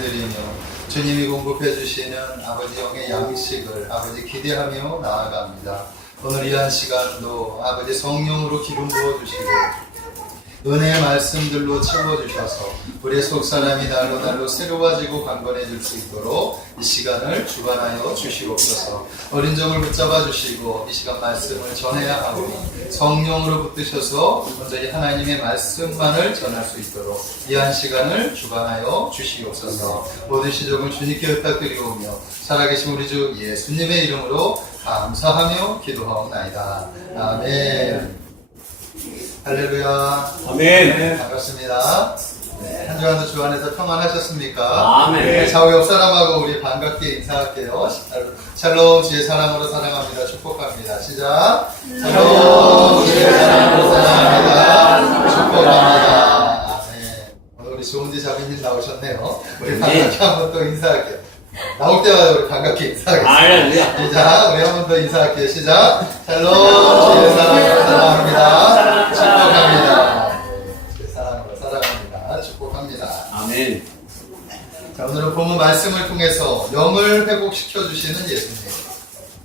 드리며 주님이 공급해 주시는 아버지 영의 양식을 아버지 기대하며 나아갑니다. 오늘 이한 시간도 아버지 성령으로 기름 부어 주시고 은혜의 말씀들로 채워주셔서 우리의 속사람이 날로 새로워지고 강건해질 수 있도록 이 시간을 주관하여 주시옵소서. 어린 종을 붙잡아 주시고 이 시간 말씀을 전해야 하오니 성령으로 붙드셔서 온전히 하나님의 말씀만을 전할 수 있도록 이 한 시간을 주관하여 주시옵소서. 모든 시종을 주님께 부탁드리오며 살아계신 우리 주 예수님의 이름으로 감사하며 기도하옵나이다. 아멘. 할렐루야. 아멘. 네, 반갑습니다. 네, 한 주간도 주 안에서 평안하셨습니까? 아멘. 네, 좌우 옆 사람하고 우리 반갑게 인사할게요. 샬롬, 주의 사랑으로 사랑합니다. 축복합니다. 시작. 샬롬, 주의 사랑으로 사랑합니다. 축복합니다. 네, 오늘 우리 좋은데 자비님 나오셨네요. 우리 반갑게 한번 또 인사할게요. 나올 때마다 우리 반갑게 인사하겠습니다. 자, 우리 한 번 더 인사할게요. 시작. 샬롬, 주의 사랑으로 사랑합니다. 축복합니다. 주의 사랑으로 사랑합니다. 축복합니다. 아멘. 자, 오늘은 본문 말씀을 통해서 영을 회복시켜 주시는 예수님.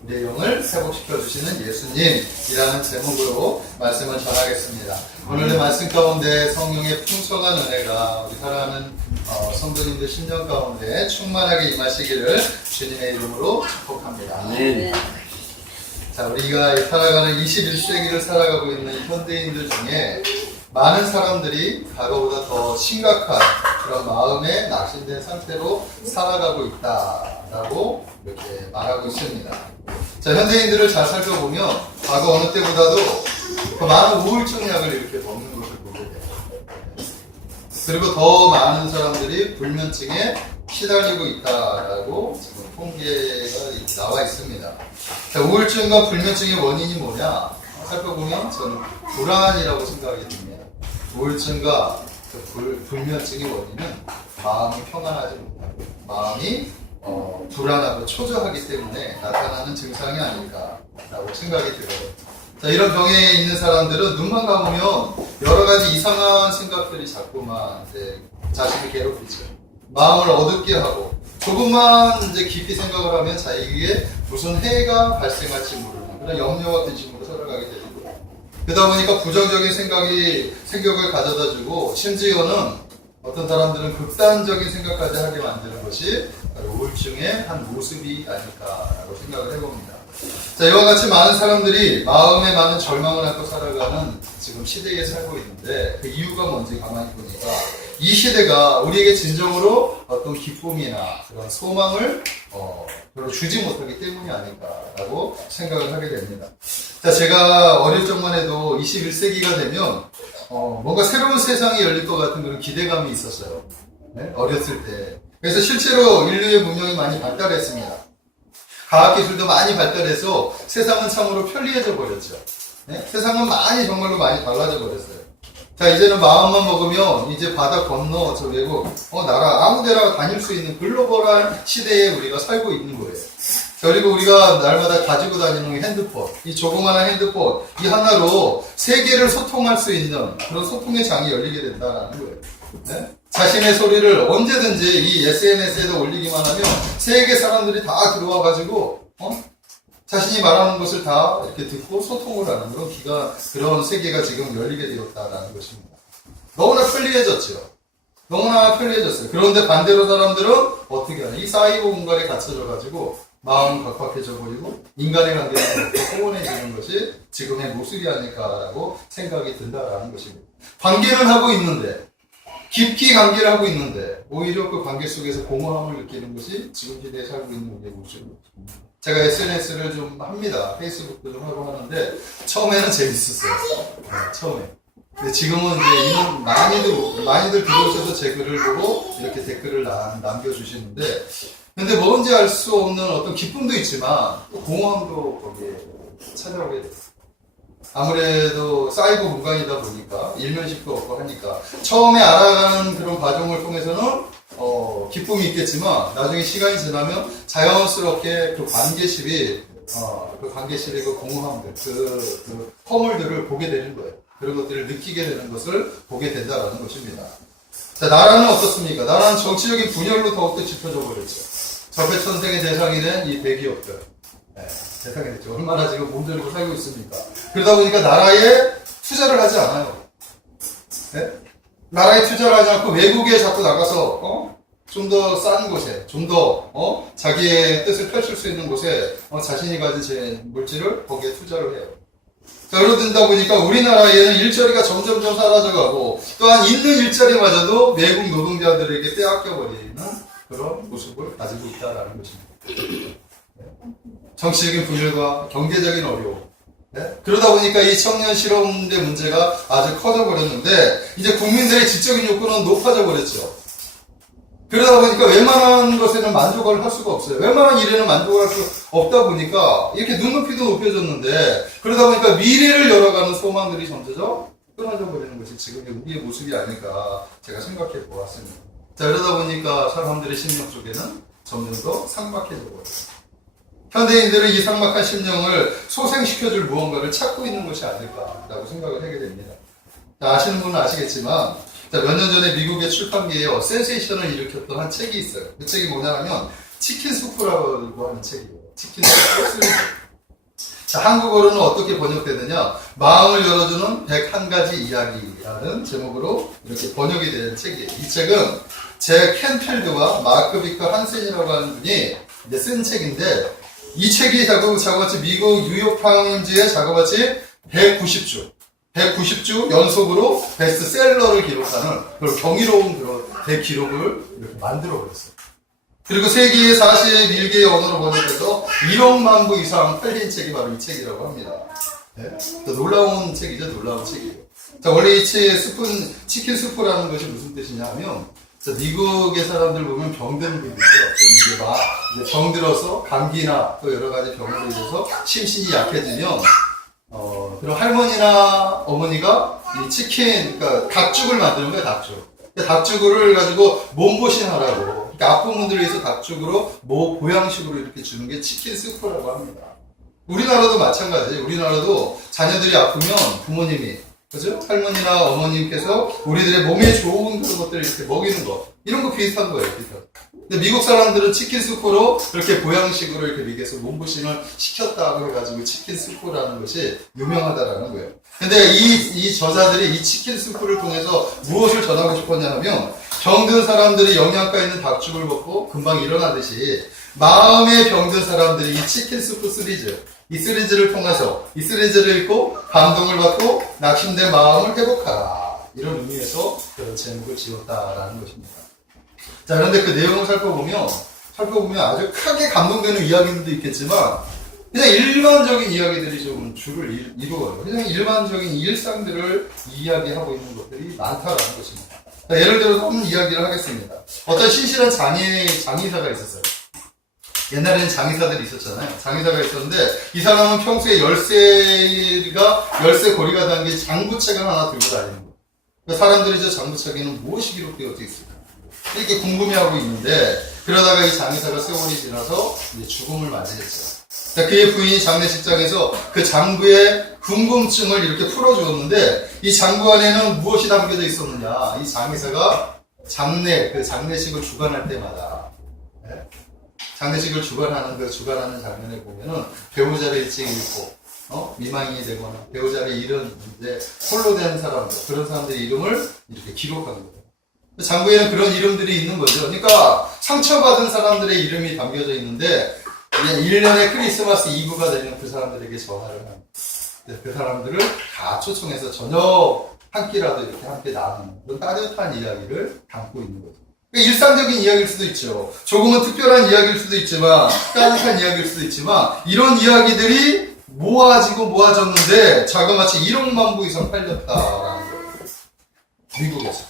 우리의 영을 회복시켜 주시는 예수님이라는 제목으로 말씀을 전하겠습니다. 오늘의 말씀 가운데 성령의 풍성한 은혜가 우리 사랑하는 성도님들 심령 가운데 충만하게 임하시기를 주님의 이름으로 축복합니다. 아멘. 자, 우리가 살아가는 21세기를 살아가고 있는 현대인들 중에 많은 사람들이 과거보다 더 심각한 그런 마음에 낙심된 상태로 살아가고 있다라고 이렇게 말하고 있습니다. 자, 현대인들을 잘 살펴보면 과거 어느 때보다도 더 많은 우울증 약을 이렇게 먹는 것을 보게 돼요. 그리고 더 많은 사람들이 불면증에 시달리고 있다라고 지금 통계가 나와 있습니다. 자, 우울증과 불면증의 원인이 뭐냐? 살펴보면 저는 불안이라고 생각이 듭니다. 우울증과 불면증의 원인은 마음이 평안하지 못하고 마음이 불안하고 초조하기 때문에 나타나는 증상이 아닐까라고 생각이 들어요. 자, 이런 병에 있는 사람들은 눈만 감으면 여러 가지 이상한 생각들이 자꾸만 이제 자신을 괴롭히죠. 마음을 어둡게 하고 조금만 이제 깊이 생각을 하면 자기에게 무슨 해가 발생할지 모르는 그런 염려와 근심으로 살아가게 되는 거예요. 그러다 보니까 부정적인 생각을 가져다주고 심지어는 어떤 사람들은 극단적인 생각까지 하게 만드는 것이 바로 우울증의 한 모습이 아닐까라고 생각을 해봅니다. 자, 이와 같이 많은 사람들이 마음에 많은 절망을 안고 살아가는 지금 시대에 살고 있는데 그 이유가 뭔지 가만히 보니까 이 시대가 우리에게 진정으로 어떤 기쁨이나 그런 소망을 별로 주지 못하기 때문이 아닐까라고 생각을 하게 됩니다. 자, 제가 어릴 적만 해도 21세기가 되면 뭔가 새로운 세상이 열릴 것 같은 그런 기대감이 있었어요. 네? 어렸을 때. 그래서 실제로 인류의 문명이 많이 발달했습니다. 과학기술도 많이 발달해서 세상은 참으로 편리해져 버렸죠. 네? 세상은 정말로 많이 달라져 버렸어요. 자, 이제는 마음만 먹으면 이제 바다 건너 저 외국 나라 아무데나 다닐 수 있는 글로벌한 시대에 우리가 살고 있는 거예요. 그리고 우리가 날마다 가지고 다니는 핸드폰, 이 조그마한 핸드폰 이 하나로 세계를 소통할 수 있는 그런 소통의 장이 열리게 된다는 거예요. 네? 자신의 소리를 언제든지 이 SNS에다 올리기만 하면 세계 사람들이 다 들어와 가지고 자신이 말하는 것을 다 이렇게 듣고 소통을 하는 그런 세계가 지금 열리게 되었다는 것입니다. 너무나 편리해졌죠. 너무나 편리해졌어요. 그런데 반대로 사람들은 어떻게 하냐? 이 사이버 공간에 갇혀져 가지고 마음은 각박해져 보이고 인간의 관계가 소원해지는 것이 지금의 모습이 아닐까라고 생각이 든다라는 것입니다. 관계는 하고 있는데 깊이 관계를 하고 있는데 오히려 그 관계 속에서 공허함을 느끼는 것이 지금 시대에 살고 있는 우리의 모습입니다. 제가 SNS를 좀 합니다. 페이스북도 좀 하고 하는데 처음에는 재밌었어요. 네, 처음에. 근데 지금은 이제 이런 많이들 들어오셔서 제 글을 보고 이렇게 댓글을 남겨주시는데 근데 뭔지 알 수 없는 어떤 기쁨도 있지만 또 공허함도 거기에 찾아오게 돼요. 아무래도 사이버 공간이다 보니까 일면식도 없고 하니까 처음에 알아가는 그런 과정을 통해서는 기쁨이 있겠지만 나중에 시간이 지나면 자연스럽게 그 관계실이 그 공허함들, 그 허물들을 보게 되는 거예요. 그런 것들을 느끼게 되는 것을 보게 된다는 것입니다. 자, 나라는 어떻습니까? 나라는 정치적인 분열로 더욱더 짚어져 버렸죠. 적폐천생의 대상이 된 이 대기업들. 네, 대상이 됐죠. 얼마나 지금 몸들고 살고 있습니까? 그러다 보니까 나라에 투자를 하지 않아요. 네? 나라에 투자를 하지 않고 외국에 자꾸 나가서, 좀 더 싼 곳에, 좀 더, 자기의 뜻을 펼칠 수 있는 곳에, 자신이 가진 제 물질을 거기에 투자를 해요. 자, 그러다 보니까 우리나라에는 일자리가 점점점 사라져가고, 또한 있는 일자리마저도 외국 노동자들에게 빼앗겨버리는 그런 모습을 가지고 있다는 것입니다. 정치적인 분열과 경제적인 어려움. 네? 그러다 보니까 이 청년 실업문제 문제가 아주 커져버렸는데, 이제 국민들의 지적인 욕구는 높아져 버렸죠. 그러다 보니까 웬만한 것에는 만족을 할 수가 없어요. 웬만한 일에는 만족을 할 수 없다 보니까 이렇게 눈높이도 높여졌는데, 그러다 보니까 미래를 열어가는 소망들이 점점 끊어져 버리는 것이 지금의 우리의 모습이 아닐까 제가 생각해 보았습니다. 자, 그러다 보니까 사람들의 심령 속에는 점점 더 삭막해져 버려요. 현대인들은 이 삭막한 심령을 소생시켜줄 무언가를 찾고 있는 것이 아닐까라고 생각을 하게 됩니다. 자, 아시는 분은 아시겠지만, 자, 몇 년 전에 미국의 출판계에 센세이션을 일으켰던 한 책이 있어요. 그 책이 뭐냐면 치킨 수프라고 하는 책이에요. 치킨 수프 시리즈. 자, 한국어로는 어떻게 번역되느냐? 마음을 열어주는 101가지 이야기라는 제목으로 이렇게 번역이 된 책이에요. 이 책은 제 켄필드와 마크 비커 한센이라고 하는 분이 이제 쓴 책인데, 이 책이 작업같이 미국 뉴욕타임즈의 작업같이 190주 연속으로 베스트셀러를 기록하는 그런 경이로운 그런 대기록을 이렇게 만들어버렸어요. 그리고 세계의 41개의 언어로 번역해서 1억만 부 이상 팔린 책이 바로 이 책이라고 합니다. 네? 놀라운 책이죠, 놀라운 책이에요. 자, 원래 이 치킨 수프라는 것이 무슨 뜻이냐 하면, 자, 미국의 사람들 보면 병든 분들 있어요. 이제 병들어서 감기나 또 여러 가지 병으로 인해서 심신이 약해지면, 그럼 할머니나 어머니가 이 치킨, 그러니까 닭죽을 만드는 거예요, 닭죽. 닭죽을 가지고 몸보신하라고. 그러니까 아픈 분들을 위해서 닭죽으로 보양식으로 이렇게 주는 게 치킨 스프라고 합니다. 우리나라도 마찬가지예요. 우리나라도 자녀들이 아프면 부모님이, 그죠? 할머니나 어머님께서 우리들의 몸에 좋은 그런 것들을 이렇게 먹이는 거. 이런 거 비슷한 거예요, 비슷한. 근데 미국 사람들은 치킨 수프로 이렇게 보양식으로 이렇게 미국에서 몸보신을 시켰다고 해가지고 치킨 수프라는 것이 유명하다라는 거예요. 근데 이 저자들이 이 치킨 수프를 통해서 무엇을 전하고 싶었냐 하면, 병든 사람들이 영양가 있는 닭죽을 먹고 금방 일어나듯이 마음에 병든 사람들이 이 치킨 수프 시리즈, 이 시리즈를 통해서 이 시리즈를 읽고 감동을 받고 낙심된 마음을 회복하라. 이런 의미에서 그런 제목을 지었다라는 것입니다. 자, 그런데 그 내용을 살펴보면 아주 크게 감동되는 이야기들도 있겠지만, 그냥 일반적인 이야기들이 좀 줄을 이루어요. 그냥 일반적인 일상들을 이야기하고 있는 것들이 많다라는 것입니다. 자, 예를 들어서 한번 이야기를 하겠습니다. 어떤 신실한 장의사가 있었어요. 옛날에는 장의사들이 있었잖아요. 장의사가 있었는데, 이 사람은 평소에 열쇠 고리가 담긴 장부책을 하나 들고 다니는 거예요. 그러니까 사람들이 저 장부책에는 무엇이 기록되어 있을까? 이렇게 궁금해하고 있는데, 그러다가 이 장의사가 세월이 지나서 이제 죽음을 맞이했어요. 그의 부인이 장례식장에서 그 장부의 궁금증을 이렇게 풀어주었는데, 이 장부 안에는 무엇이 담겨져 있었느냐? 이 장의사가 장례식을 주관할 때마다, 장례식을 주관하는 장면에 보면은 배우자를 일찍 잃고, 미망이 되거나 배우자를 잃은 이제 홀로 된 사람들, 그런 사람들의 이름을 이렇게 기록하는 거예요. 장부에는 그런 이름들이 있는 거죠. 그러니까 상처받은 사람들의 이름이 담겨져 있는데, 1년의 크리스마스 이브가 되면 그 사람들에게 전화를 합니다. 그 사람들을 다 초청해서 저녁 한 끼라도 이렇게 함께 나누는 그런 따뜻한 이야기를 담고 있는 거죠. 일상적인 이야기일 수도 있죠. 조금은 특별한 이야기일 수도 있지만, 따뜻한 이야기일 수도 있지만, 이런 이야기들이 모아졌는데 자그마치 1억만 부 이상 팔렸다라는 거예요. 미국에서.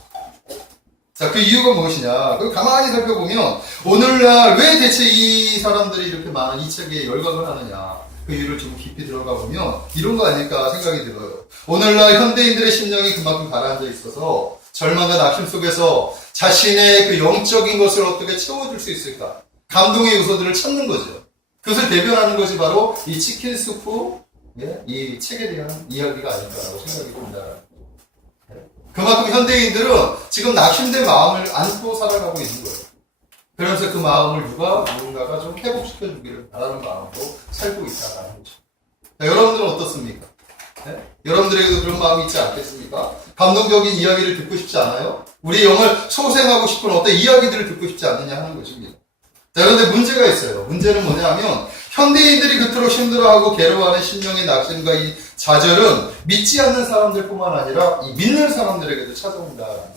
자, 그 이유가 무엇이냐? 그걸 가만히 살펴보면, 오늘날 왜 대체 이 사람들이 이렇게 많은 이 책에 열광을 하느냐? 그 이유를 좀 깊이 들어가 보면, 이런 거 아닐까 생각이 들어요. 오늘날 현대인들의 심령이 그만큼 가라앉아 있어서, 절망과 낙심 속에서 자신의 그 영적인 것을 어떻게 채워줄 수 있을까? 감동의 요소들을 찾는 거죠. 그것을 대변하는 것이 바로 이 치킨 수프, 이 책에 대한 이야기가 아닐까라고 생각이 듭니다. 그만큼 현대인들은 지금 낙심된 마음을 안고 살아가고 있는 거예요. 그러면서 그 마음을 누군가가 좀 회복시켜주기를 바라는 마음으로 살고 있다는 거죠. 자, 여러분들은 어떻습니까? 네? 여러분들에게도 그런 마음이 있지 않겠습니까? 감동적인 이야기를 듣고 싶지 않아요? 우리 영을 소생하고 싶은 어떤 이야기들을 듣고 싶지 않느냐 하는 것입니다. 자, 그런데 문제가 있어요. 문제는 뭐냐면 현대인들이 그토록 힘들어하고 괴로워하는 심령의 낙심과 이 좌절은 믿지 않는 사람들뿐만 아니라 이 믿는 사람들에게도 찾아온다는 거죠.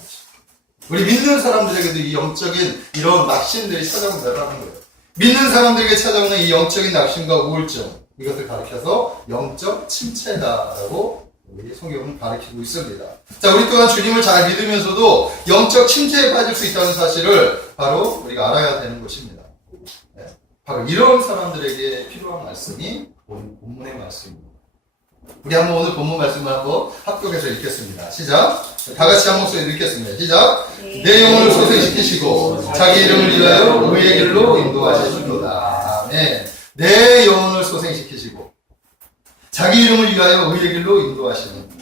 우리 믿는 사람들에게도 이 영적인 이런 낙심들이 찾아온다는 거예요. 믿는 사람들에게 찾아오는 이 영적인 낙심과 우울증, 이것을 가리켜서 영적 침체다라고 우리 성경은 가르치고 있습니다. 자, 우리 또한 주님을 잘 믿으면서도 영적 침체에 빠질 수 있다는 사실을 바로 우리가 알아야 되는 것입니다. 네. 바로 이런 사람들에게 필요한 말씀이 오늘 본문의 말씀입니다. 우리 한번 오늘 본문 말씀을 한번 합독해서 읽겠습니다. 시작. 다 같이 한 목소리 읽겠습니다. 시작. 내 영혼을 소생시키시고 자기 이름을 위하여 의의 길로 인도하시는도다. 아멘. 내 영혼을 소생시키시고 자기 이름을 위하여 의의 길로 인도하시는.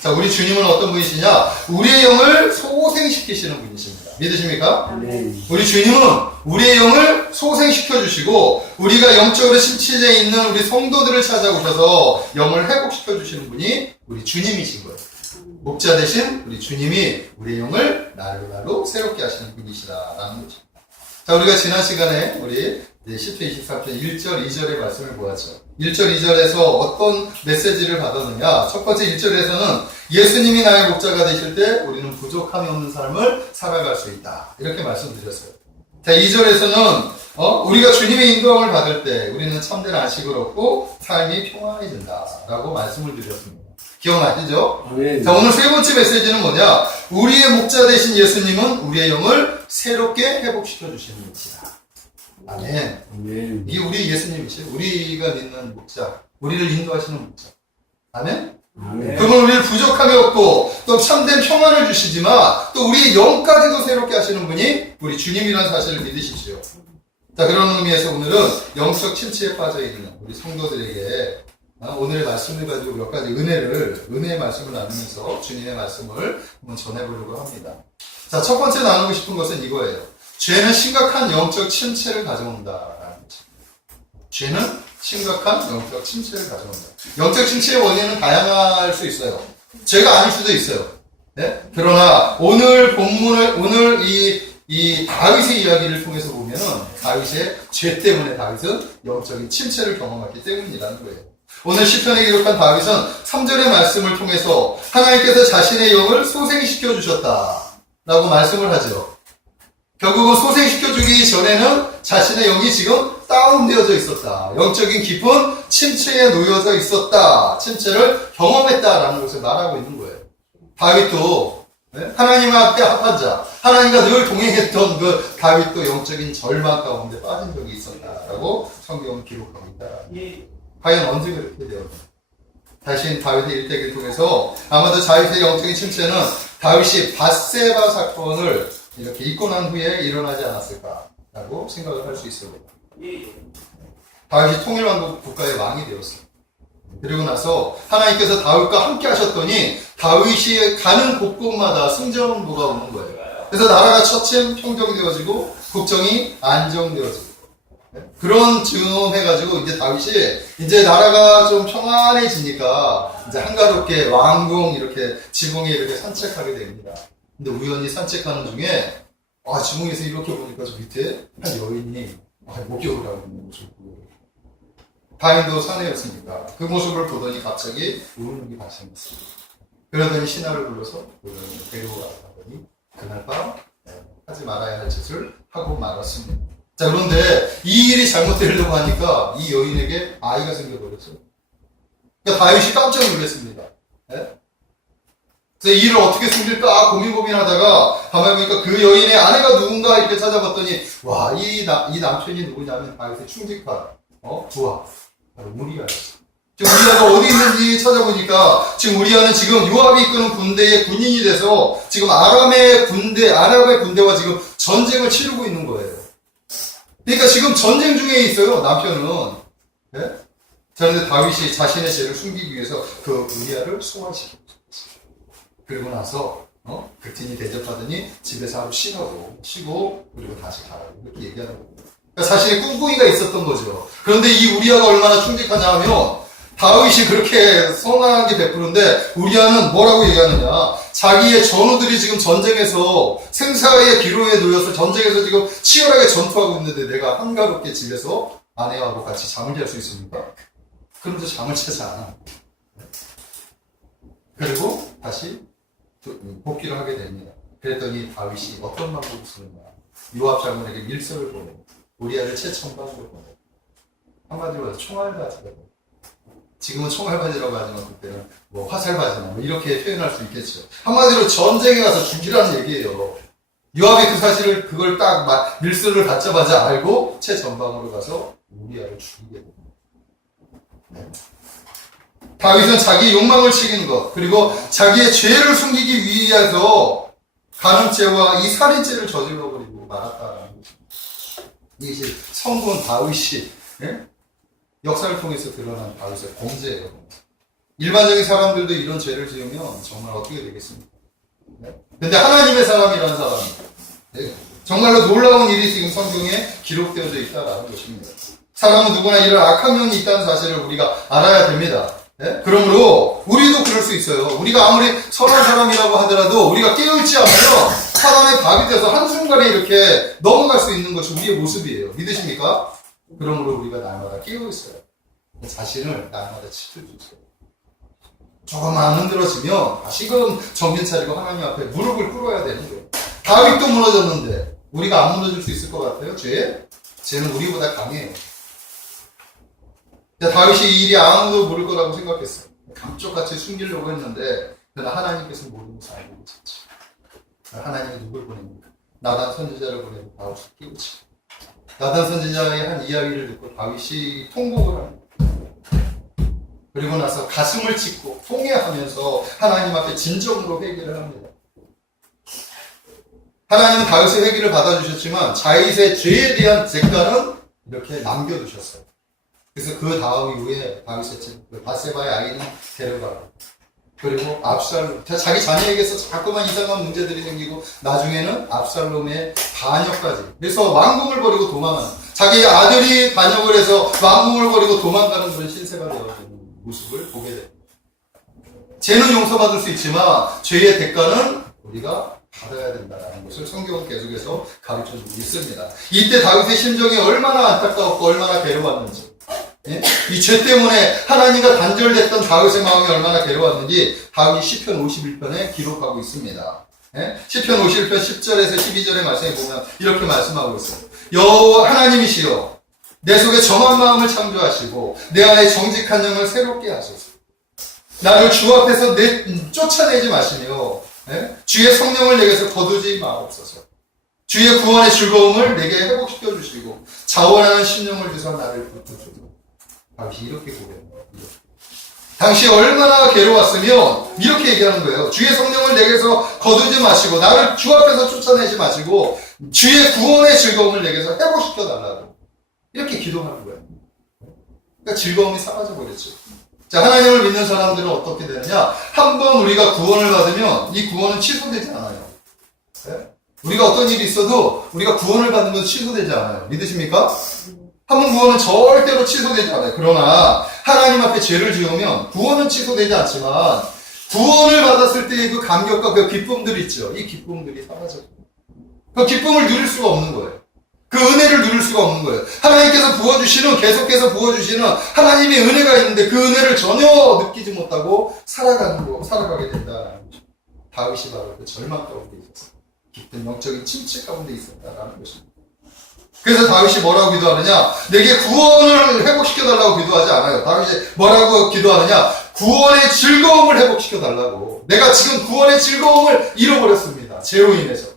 자, 우리 주님은 어떤 분이시냐? 우리의 영을 소생시키시는 분이십니다. 믿으십니까? 우리 주님은 우리의 영을 소생시켜 주시고 우리가 영적으로 침체되어 있는 우리 성도들을 찾아오셔서 영을 회복시켜 주시는 분이 우리 주님이신 거예요. 목자 대신 우리 주님이 우리의 영을 날로 새롭게 하시는 분이시다라는 거죠. 자, 우리가 지난 시간에 우리 10편 23편 1절 2절의 말씀을 보았죠. 1절 2절에서 어떤 메시지를 받았느냐. 첫 번째 1절에서는 예수님이 나의 목자가 되실 때 우리는 부족함이 없는 삶을 살아갈 수 있다, 이렇게 말씀드렸어요. 자, 2절에서는 우리가 주님의 인도함을 받을 때 우리는 참된 안식을 얻고 삶이 평안해진다 라고 말씀을 드렸습니다. 기억나시죠? 네. 자, 오늘 세 번째 메시지는 뭐냐? 우리의 목자 되신 예수님은 우리의 영을 새롭게 회복시켜 주시는 분이시다. 아멘. 이게 우리 예수님이시죠. 우리가 믿는 목자, 우리를 인도하시는 목자. 아멘. 그분 우리를 부족함이 없고 또 참된 평안을 주시지만 또 우리의 영까지도 새롭게 하시는 분이 우리 주님이라는 사실을 믿으십시오. 자, 그런 의미에서 오늘은 영적 침체에 빠져있는 우리 성도들에게 오늘의 말씀을 가지고 몇 가지 은혜의 말씀을 나누면서 주님의 말씀을 한번 전해보려고 합니다. 자, 첫 번째 나누고 싶은 것은 이거예요. 죄는 심각한 영적 침체를 가져온다라는 거죠. 죄는 심각한 영적 침체를 가져온다. 영적 침체의 원인은 다양할 수 있어요. 죄가 아닐 수도 있어요. 네? 그러나 오늘 이 다윗의 이야기를 통해서 보면은 다윗의 죄 때문에 다윗은 영적인 침체를 경험했기 때문이라는 거예요. 오늘 시편에 기록한 다윗은 3절의 말씀을 통해서 하나님께서 자신의 영을 소생시켜 주셨다라고 말씀을 하죠. 결국은 소생시켜주기 전에는 자신의 영이 지금 다운되어져 있었다. 영적인 깊은 침체에 놓여져 있었다. 침체를 경험했다라는 것을 말하고 있는 거예요. 다윗도 하나님 앞에 합한 자, 하나님과 늘 동행했던 그 다윗도 영적인 절망 가운데 빠진 적이 있었다라고 성경은 기록합니다. 과연 언제 그렇게 되었나? 다시 다윗의 일대기를 통해서 아마도 다윗의 영적인 침체는 다윗이 밧세바 사건을 이렇게 있고 난 후에 일어나지 않았을까라고 생각을 할 수 있습니다. 다윗이 통일왕국 국가의 왕이 되었어요. 그리고 나서 하나님께서 다윗과 함께 하셨더니 다윗이 가는 곳곳마다 승전보가 오는 거예요. 그래서 나라가 처침 평정되어지고 국정이 안정되어지고 그런 즈음 해가지고 이제 다윗이 이제 나라가 좀 평안해지니까 이제 한가롭게 왕궁 이렇게 지붕에 이렇게 산책하게 됩니다. 근데 우연히 산책하는 중에 지붕에서 이렇게 보니까 저 밑에 한 여인이 목욕을 하고 있는 모습을 보고 다행도 사내였으니까 그 모습을 보더니 갑자기 우는 게 발생했습니다. 그러더니 신하를 불러서 데리고 가더니 그날 밤 하지 말아야 할 짓을 하고 말았습니다. 자, 그런데 이 일이 잘못되려고 하니까 이 여인에게 아이가 생겨버렸어요. 그러니까 다윗이 깜짝 놀랐습니다. 그래서 이 일을 어떻게 숨길까 고민하다가 가만히 보니까 그 여인의 아내가 누군가 이렇게 찾아봤더니 이 남편이 누구냐면 다윗의 충직한 부하 바로 우리아였어요. 지금 우리아가 어디 있는지 찾아보니까 지금 우리아는 지금 요압이 이끄는 군대의 군인이 돼서 지금 아랍의 군대와 지금 전쟁을 치르고 있는 거예요. 그러니까 지금 전쟁 중에 있어요, 남편은. 네? 그런데 다윗이 자신의 죄를 숨기기 위해서 그 우리아를 소환시켰어요. 그리고 나서 그팀이 대접하더니 집에서 하루 쉬고 그리고 다시 가라고 이렇게 얘기하는 겁니다. 그러니까 자신의 꿍꿍이가 있었던 거죠. 그런데 이 우리아가 얼마나 충직하냐 하면 다윗이 그렇게 선하게 베푸는데 우리아는 뭐라고 얘기하느냐. 자기의 전우들이 지금 전쟁에서 생사의 기로에 놓여서 전쟁에서 지금 치열하게 전투하고 있는데 내가 한가롭게 집에서 아내하고 같이 잠을 잘 수 있습니까? 그러면서 잠을 자지 않아. 그리고 다시 복귀를 하게 됩니다. 그랬더니 다윗이 어떤 방법을 쓰느냐. 요압 장군에게 밀서를 보내고 우리아를 최첨방으로 보내고 한마디로 해서 총알바지라고. 지금은 총알바지라고 하지만 그때는 뭐 화살바지나 뭐 이렇게 표현할 수 있겠죠. 한마디로 전쟁에 가서 죽이라는 얘기예요. 요압이 그 사실을 그걸 딱 밀서를 받자마자 알고 최전방으로 가서 우리아를 죽이게 됩니다. 네. 다윗은 자기 욕망을 치기는 것 그리고 자기의 죄를 숨기기 위해서 간음죄와 이 살인죄를 저질러버리고 말았다라는 것입니다. 이것이 성군 다윗이 역사를 통해서 드러난 다윗의 범죄예요. 일반적인 사람들도 이런 죄를 지으면 정말 어떻게 되겠습니까? 근데 하나님의 사람이라는 사람이 정말로 놀라운 일이 지금 성경에 기록되어져 있다라는 것입니다. 사람은 누구나 이런 악한 면이 있다는 사실을 우리가 알아야 됩니다. 그러므로 우리도 그럴 수 있어요. 우리가 아무리 선한 사람이라고 하더라도 우리가 깨어있지 않으면 사람의 밥이 돼서 한순간에 이렇게 넘어갈 수 있는 것이 우리의 모습이에요. 믿으십니까? 그러므로 우리가 날마다 깨어있어요. 자신을 날마다 지켜주세요. 조금만 흔들어지면 다시금 정신 차리고 하나님 앞에 무릎을 꿇어야 되는 거예요. 다윗도 무너졌는데 우리가 안 무너질 수 있을 것 같아요? 죄는 우리보다 강해요. 다윗이 이 일이 아무도 모를 거라고 생각했어요. 감쪽같이 숨기려고 했는데 그러나 하나님께서 모든 것을 알고 계셨지. 하나님이 누굴 보냅니까? 나단 선지자를 보내고 다윗을 끼우치. 나단 선지자의 한 이야기를 듣고 다윗이 통곡을 합니다. 그리고 나서 가슴을 찢고 통회하면서 하나님 앞에 진정으로 회개를 합니다. 하나님은 다윗의 회개를 받아주셨지만 자윗의 죄에 대한 대가는 이렇게 남겨두셨어요. 그래서 그 다음 이후에 다윗의 바세바의 아이는 데려가고 그리고 압살롬 자기 자녀에게서 자꾸만 이상한 문제들이 생기고 나중에는 압살롬의 반역까지 그래서 왕궁을 버리고 도망하는 자기 아들이 반역을 해서 왕궁을 버리고 도망가는 그런 신세가 되어지는 모습을 보게 됩니다. 죄는 용서받을 수 있지만 죄의 대가는 우리가 받아야 된다는 것을 성경은 계속해서 가르쳐주고 있습니다. 이때 다윗의 심정이 얼마나 안타까웠고 얼마나 괴로웠는지 이 죄 때문에 하나님과 단절됐던 다윗의 마음이 얼마나 괴로웠는지 다윗이 시편 51편에 기록하고 있습니다. 시편 51편 10절에서 12절의 말씀에 보면 이렇게 말씀하고 있어요. 여호와 하나님이시여 내 속에 정한 마음을 창조하시고 내 안에 정직한 영을 새롭게 하소서. 나를 주 앞에서 쫓아내지 마시며 주의 성령을 내게서 거두지 마옵소서. 주의 구원의 즐거움을 내게 회복시켜 주시고 자원하는 심령을 주사 나를 붙드소서. 다윗이 이렇게 고백합니다. 당시 얼마나 괴로웠으면 이렇게 얘기하는 거예요. 주의 성령을 내게서 거두지 마시고 나를 주 앞에서 쫓아내지 마시고 주의 구원의 즐거움을 내게서 회복시켜 달라고 이렇게 기도하는 거예요. 그러니까 즐거움이 사라져 버렸죠. 자, 하나님을 믿는 사람들은 어떻게 되느냐? 한번 우리가 구원을 받으면 이 구원은 취소되지 않아요. 우리가 어떤 일이 있어도 우리가 구원을 받는 건 취소되지 않아요. 믿으십니까? 한번 구원은 절대로 취소되지 않아요. 그러나 하나님 앞에 죄를 지으면 구원은 취소되지 않지만 구원을 받았을 때의 그 감격과 그 기쁨들이 있죠. 이 기쁨들이 사라져요. 그 기쁨을 누릴 수가 없는 거예요. 그 은혜를 누릴 수가 없는 거예요. 하나님께서 부어주시는 계속해서 부어주시는 하나님의 은혜가 있는데 그 은혜를 전혀 느끼지 못하고 살아가게 된다는 거죠. 다윗이 바로 그 절망 가운데 있었어요. 깊은 영적인 침체 가운데 있었다라는 것입니다. 그래서 다윗이 뭐라고 기도하느냐? 내게 구원을 회복시켜달라고 기도하지 않아요. 다윗이 뭐라고 기도하느냐? 구원의 즐거움을 회복시켜달라고. 내가 지금 구원의 즐거움을 잃어버렸습니다. 죄로 인해서.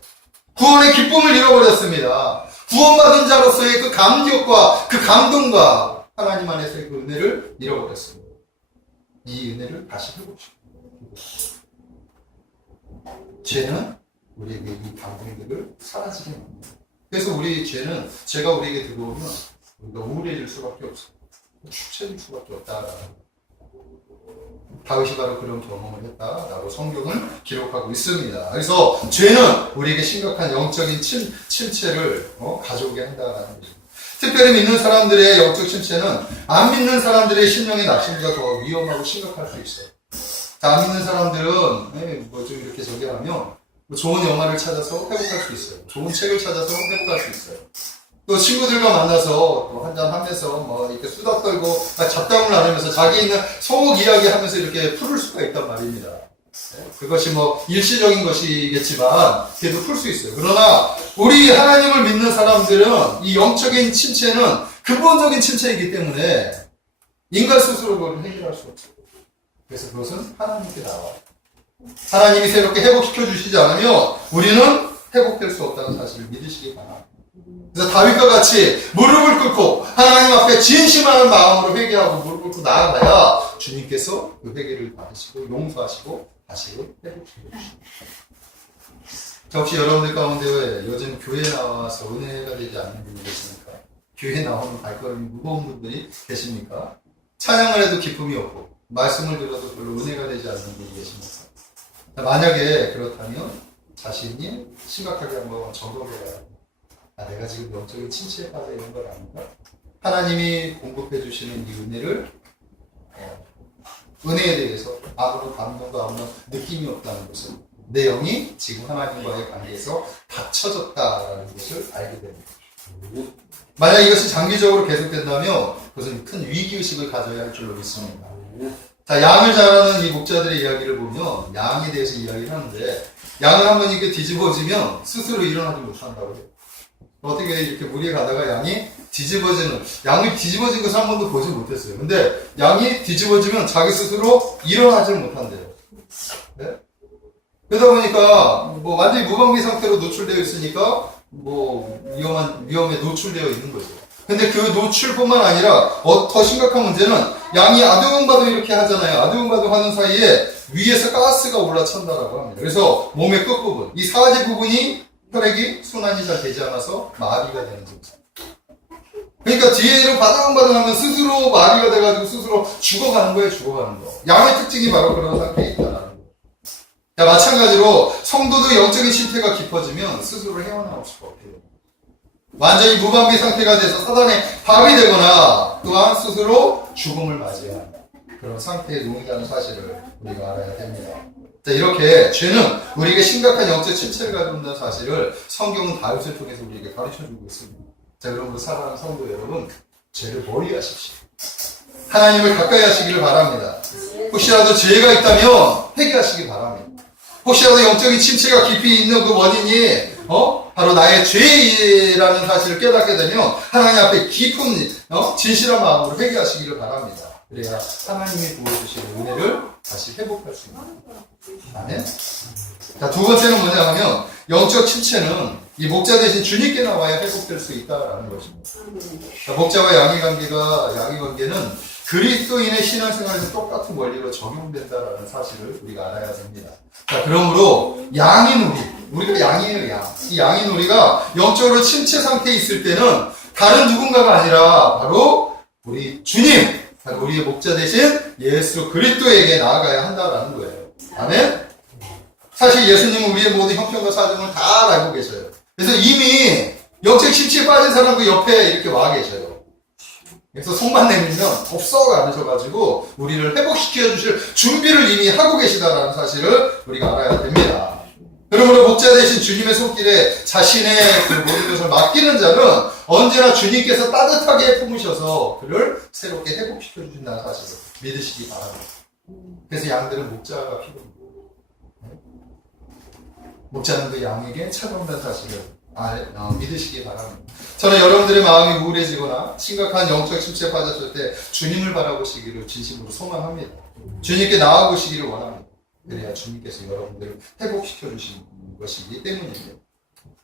구원의 기쁨을 잃어버렸습니다. 구원받은 자로서의 그 감격과 그 감동과 하나님 안에서의 그 은혜를 잃어버렸습니다. 이 은혜를 다시 회복시킵니다. 죄는 우리에게 이 감동들을 사라지게 합니다. 그래서 죄가 우리에게 들어오면 우리가 우울해질 수밖에 없어요. 축체질 수밖에 없다라는 다윗이 바로 그런 경험을 했다라고 성경은 기록하고 있습니다. 그래서 죄는 우리에게 심각한 영적인 침체를 가져오게 한다는 거죠. 특별히 믿는 사람들의 영적 침체는 안 믿는 사람들의 심령의 낙심보다 더 위험하고 심각할 수 있어요. 자, 안 믿는 사람들은 뭐 좀 이렇게 저기 하면 좋은 영화를 찾아서 회복할 수 있어요. 좋은 책을 찾아서 회복할 수 있어요. 또 친구들과 만나서 또 한잔 하면서 뭐 이렇게 수다 떨고 잡담을 나누면서 자기 있는 속옥 이야기 하면서 이렇게 풀을 수가 있단 말입니다. 그것이 뭐 일시적인 것이겠지만 그래도 풀 수 있어요. 그러나 우리 하나님을 믿는 사람들은 이 영적인 침체는 근본적인 침체이기 때문에 인간 스스로 그걸 해결할 수 없어요. 그래서 그것은 하나님께 나와요. 하나님이 새롭게 회복시켜 주시지 않으면 우리는 회복될 수 없다는 사실을 믿으시기 바랍니다. 그래서 다윗과 같이 무릎을 꿇고 하나님 앞에 진심한 마음으로 회개하고 무릎을 꿇고 나아가야 주님께서 그 회개를 받으시고 용서하시고 다시 회복시켜 주십니다. 자, 혹시 여러분들 가운데 요즘 교회에 나와서 은혜가 되지 않는 분이 계십니까? 교회에 나오는 발걸음이 무거운 분들이 계십니까? 찬양을 해도 기쁨이 없고 말씀을 들어도 별로 은혜가 되지 않는 분이 계십니까? 자, 만약에 그렇다면 자신이 심각하게 한번 점검해봐야 내가 지금 영적인 침체에 빠져 있는 걸 아닌가? 하나님이 공급해 주시는 이 은혜를 은혜에 대해서 아무런 감동도 아무런 느낌이 없다는 것을 내 영이 지금 하나님과의 관계에서 닫혀졌다는 것을 알게 됩니다. 만약 이것이 장기적으로 계속된다면 그것은 큰 위기의식을 가져야 할 줄로 믿습니다. 자, 양을 잘하는 이 목자들의 이야기를 보면 양에 대해서 이야기를 하는데 양을 한번 이렇게 뒤집어지면 스스로 일어나지 못한다고 해요. 어떻게 이렇게 무리에 가다가 양이 양이 뒤집어진 것을 한 번도 보지 못했어요. 근데 양이 뒤집어지면 자기 스스로 일어나지 못한대요. 네? 그러다 보니까 뭐 완전히 무방비 상태로 노출되어 있으니까 뭐 위험에 노출되어 있는 거죠. 근데 그 노출뿐만 아니라 더 심각한 문제는 양이 아둥바둥 이렇게 하잖아요. 아둥바둥 하는 사이에 위에서 가스가 올라찬다라고 합니다. 그래서 몸의 끝부분, 이 사지 부분이 혈액이 순환이 잘 되지 않아서 마비가 되는 거죠. 그러니까 뒤에로 바둥바둥하면 스스로 마비가 돼가지고 스스로 죽어가는 거예요. 죽어가는 거. 양의 특징이 바로 그런 상태에 있다는 거예요. 자, 마찬가지로 성도도 영적인 실태가 깊어지면 스스로 헤어나올 수가 없게 됩니다. 완전히 무방비 상태가 돼서 사단의 밥이 되거나 또한 스스로 죽음을 맞이하는 그런 상태에 놓인다는 사실을 우리가 알아야 됩니다. 자, 이렇게 죄는 우리에게 심각한 영적 침체를 가져온다는 사실을 성경은 다윗을 통해서 우리에게 가르쳐주고 있습니다. 자, 그러므로 사랑하는 성도 여러분, 죄를 멀리하십시오. 하나님을 가까이 하시기를 바랍니다. 혹시라도 죄가 있다면 회개하시기 바랍니다. 혹시라도 영적인 침체가 깊이 있는 그 원인이 바로 나의 죄라는 사실을 깨닫게 되면 하나님 앞에 깊은 진실한 마음으로 회개하시기를 바랍니다. 그래야 하나님이 부어주시는 은혜를 다시 회복할 수 있습니다. 아멘. 자, 두 번째는 뭐냐 하면 영적 침체는 이 목자 대신 주님께 나와야 회복될 수 있다라는 것입니다. 자, 목자와 양의 관계는 그리스도인의 신앙생활에서 똑같은 원리로 적용된다라는 사실을 우리가 알아야 됩니다. 자, 그러므로 양인 우리가 양이에요, 양. 이 양인 우리가 영적으로 침체 상태에 있을 때는 다른 누군가가 아니라 바로 우리 주님, 바로 우리의 목자 대신 예수 그리스도에게 나아가야 한다라는 거예요. 아멘? 사실 예수님은 우리의 모든 형편과 사정을 다 알고 계셔요. 그래서 이미 영적 침체에 빠진 사람 그 옆에 이렇게 와 계셔요. 그래서 손만 내밀면 없어 않으셔가지고 우리를 회복시켜 주실 준비를 이미 하고 계시다라는 사실을 우리가 알아야 됩니다. 그러므로 목자 대신 주님의 손길에 자신의 그 모든 것을 맡기는 자는 언제나 주님께서 따뜻하게 품으셔서 그를 새롭게 회복시켜 주신다는 사실을 믿으시기 바랍니다. 그래서 양들은 목자가 필요합니다. 목자는 그 양에게 찾아온다는 사실을 믿으시기 바랍니다. 저는 여러분들의 마음이 우울해지거나 심각한 영적 침체에 빠졌을 때 주님을 바라보시기를 진심으로 소망합니다. 주님께 나아보시기를 원합니다. 그래야 주님께서 여러분들을 회복시켜 주시는 것이기 때문입니다.